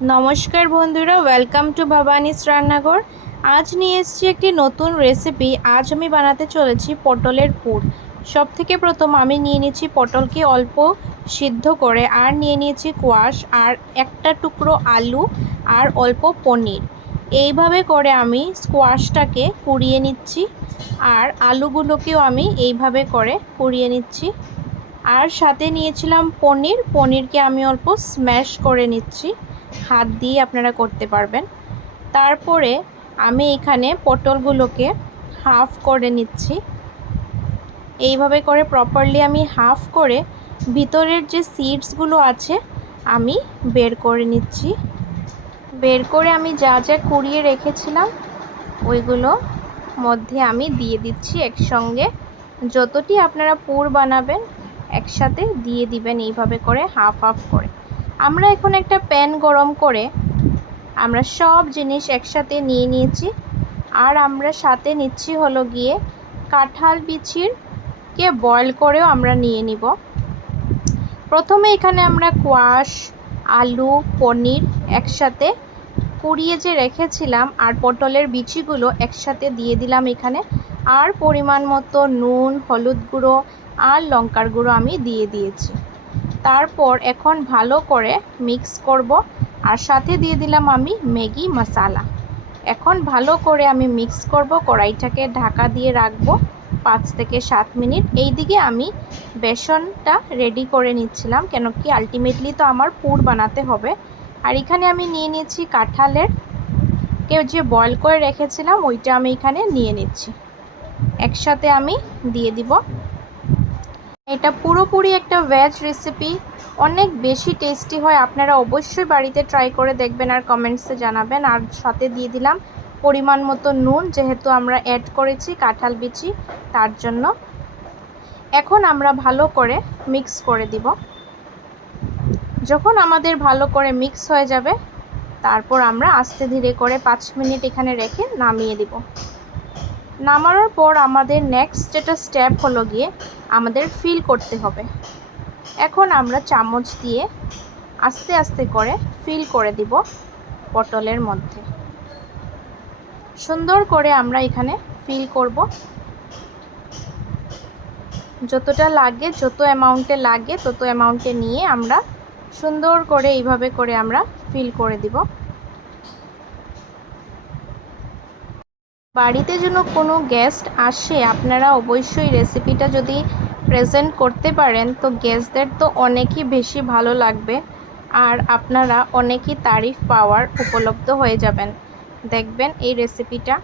নমস্কার বন্ধুরা, welcome to ভবানীস রান্নাঘর। আজ নিয়ে এসেছি একটি নতুন রেসিপি। আজ আমি বানাতে চলেছি পটলের পুর। সবথেকে প্রথম আমি নিয়ে নিয়েছি পটলকে অল্প সিদ্ধ করে, আর নিয়ে নিয়েছি কোয়াশ, আর একটা টুকরো আলু, আর অল্প পনির। এইভাবে করে আমি স্কোয়াশটাকে কুড়িয়ে নিচ্ছি, আর আলুগুলোকেও আমি এইভাবে করে কুড়িয়ে নিচ্ছি। আর সাথে নিয়েছিলাম পনিরকে আমি অল্প স্ম্যাশ করে নিচ্ছি, হাত দিয়ে আপনারা করতে পারবেন। তারপরে আমি এখানে পটলগুলোকে হাফ করে নিচ্ছি। এইভাবে করে প্রপারলি আমি হাফ করে ভিতরের যে সিডসগুলো আছে আমি বের করে নিচ্ছি। বের করে আমি যা যা কুড়িয়ে রেখেছিলাম ওইগুলো মধ্যে আমি দিয়ে দিচ্ছি একসঙ্গে। যতটি আপনারা পুর বানাবেন একসাথে দিয়ে দিবেন, এইভাবে করে হাফ হাফ করে। আমরা এখন একটা প্যান গরম করে আমরা সব জিনিস একসাথে নিয়ে নিয়েছি। আর আমরা সাথে নিচ্ছি হলো গিয়ে কাঁঠাল বিচিকে বয়েল করেও আমরা নিয়ে নিব। প্রথমে এখানে আমরা কোয়াশ, আলু, পনির একসাথে কুড়িয়ে যে রেখেছিলাম, আর পটলের বিচিগুলো একসাথে দিয়ে দিলাম এখানে। আর পরিমাণ মতো নুন, হলুদ গুঁড়ো আর লঙ্কার গুঁড়ো আমি দিয়ে দিয়েছি। তারপর এখন ভালো করে মিক্স করব, আর সাথে দিয়ে দিলাম আমি ম্যাগি মশলা। এখন ভালো করে আমি মিক্স করব, কড়াইটাকে ঢাকা দিয়ে রাখবো 5 থেকে 7 মিনিট। এইদিকে আমি বেসনটা রেডি করে নিচ্ছিলাম, কেন কি আলটিমেটলি তো আমার পুর বানাতে হবে। আর এখানে আমি নিয়ে নিচ্ছি কাঁঠালের যে বয়েল করে রেখেছিলাম ওইটা আমি এখানে নিয়ে নিচ্ছি, একসাথে আমি দিয়ে দিব। এটা পুরোপুরি একটা ভেজ রেসিপি, অনেক বেশি টেস্টি হয়। আপনারা অবশ্যই বাড়িতে ট্রাই করে দেখবেন আর কমেন্টসে জানাবেন। আর সাথে দিয়ে দিলাম পরিমাণ মতো নুন, যেহেতু আমরা অ্যাড করেছি কাঁঠাল বিচি তার জন্য। এখন আমরা ভালো করে মিক্স করে দিব। যখন আমাদের ভালো করে মিক্স হয়ে যাবে তারপর আমরা আস্তে ধীরে করে 5 মিনিট এখানে রেখে নামিয়ে দিব। নামানোর পর আমাদের নেক্সট যেটা স্টেপ হলো গিয়ে আমাদের ফিল করতে হবে। এখন আমরা চামচ দিয়ে আস্তে আস্তে করে ফিল করে দিব পটলের মধ্যে। সুন্দর করে আমরা এখানে ফিল করব, যতটা লাগে, যত অ্যামাউন্টে লাগে তত অ্যামাউন্টে নিয়ে আমরা সুন্দর করে এইভাবে করে আমরা ফিল করে দিব। বাড়িতে যেন কোনো গেস্ট আসে, আপনারা অবশ্যই রেসিপিটা যদি প্রেজেন্ট করতে পারেন তো গেস্টদের তো অনেকই বেশি ভালো লাগবে, আর আপনারা অনেকই তারিফ পাওয়ার উপলব্ধ হয়ে যাবেন দেখবেন এই রেসিপিটা।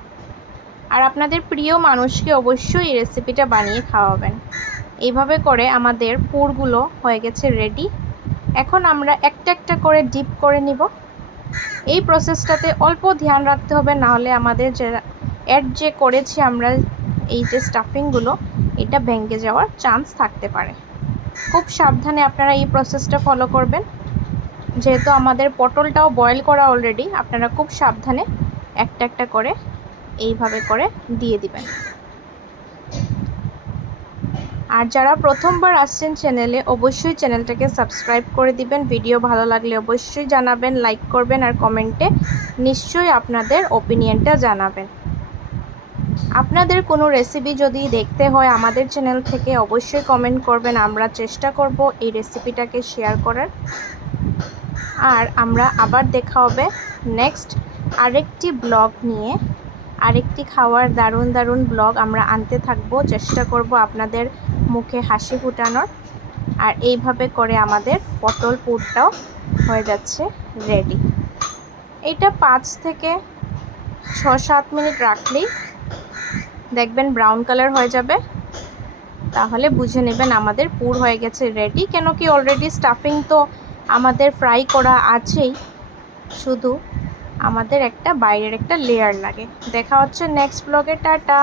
আর আপনাদের প্রিয় মানুষকে অবশ্যই এই রেসিপিটা বানিয়ে খাওয়াবেন। এইভাবে করে আমাদের পুরগুলো হয়ে গেছে রেডি। এখন আমরা একটা একটা করে ডিপ করে নিব। এই প্রসেসটাতে অল্প ধ্যান রাখতে হবে, নাহলে আমাদের অ্যাড যে করেছি আমরা এই যে স্টাফিংগুলো, এটা ভেঙে যাওয়ার চান্স থাকতে পারে। খুব সাবধানে আপনারা এই প্রসেসটা ফলো করবেন, যেহেতু আমাদের পটলটাও বয়েল করা অলরেডি। আপনারা খুব সাবধানে একটা একটা করে এইভাবে করে দিয়ে দিবেন। আর যারা প্রথমবার আসছেন চ্যানেলে, অবশ্যই চ্যানেলটাকে সাবস্ক্রাইব করে দিবেন। ভিডিও ভালো লাগলে অবশ্যই জানাবেন, লাইক করবেন, আর কমেন্টে নিশ্চয়ই আপনাদের ওপিনিয়নটা জানাবেন। আপনাদের কোনো রেসিপি যদি দেখতে হয় আমাদের চ্যানেল থেকে অবশ্যই কমেন্ট করবেন, আমরা চেষ্টা করব এই রেসিপিটাকে শেয়ার করার। আর আমরা আবার দেখা হবে নেক্সট আরেকটি ব্লগ নিয়ে। আরেকটি খাওয়ার দারুণ দারুণ ব্লগ আমরা আনতে থাকবো, চেষ্টা করব আপনাদের মুখে হাসি ফুটানোর। আর এইভাবে করে আমাদের পটল পুরটাও হয়ে যাচ্ছে রেডি। এটা 5 থেকে 6-7 মিনিট রাখলেই দেখবেন ব্রাউন কালার হয়ে যাবে, তাহলে বুঝে নেবেন আমাদের পুর হয়ে গেছে রেডি। কেন কি অলরেডি স্টাফিং তো আমাদের ফ্রাই করা আছেই, শুধু আমাদের একটা বাইরের একটা লেয়ার লাগে। দেখা হচ্ছে নেক্সট ব্লগে। টাটা।